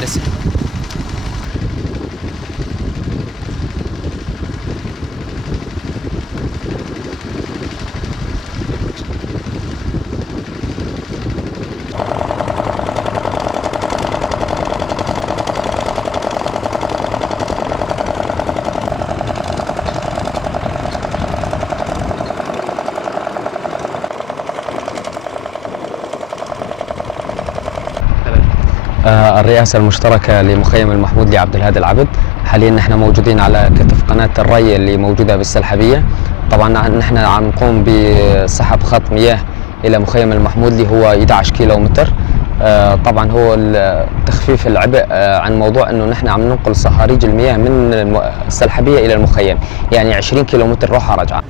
المدرسة. الرئاسة المشتركة لمخيم المحمود لعبد الهادي العبد. حاليا نحن موجودين على كتف قناة الري اللي موجودة بالسلحبية. طبعا نحن عم نقوم بسحب خط مياه إلى مخيم المحمود اللي هو 11 كيلومتر. طبعا هو تخفيف العبء عن موضوع انه نحن عم ننقل صهاريج المياه من السلحبية إلى المخيم، يعني 20 كيلومتر روحة رجعة.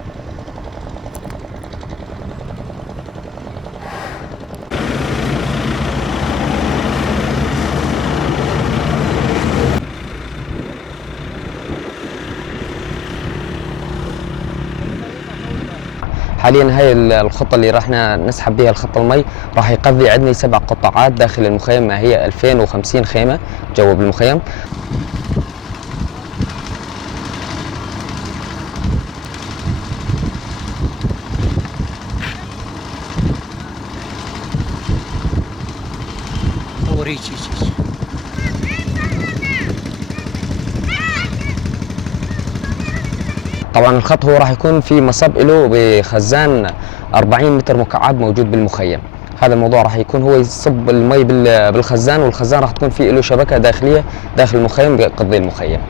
حاليا هاي الخطة اللي راح نسحب بها الخط المي راح يقضي عندنا 7 قطاعات داخل المخيم، ما هي 2050 خيمة جوا بالمخيم. طبعا الخط هو راح يكون في مصب له بخزان 40 متر مكعب موجود بالمخيم. هذا الموضوع راح يكون هو يصب المي بالخزان، والخزان راح تكون فيه له شبكة داخلية داخل المخيم بيغطي المخيم.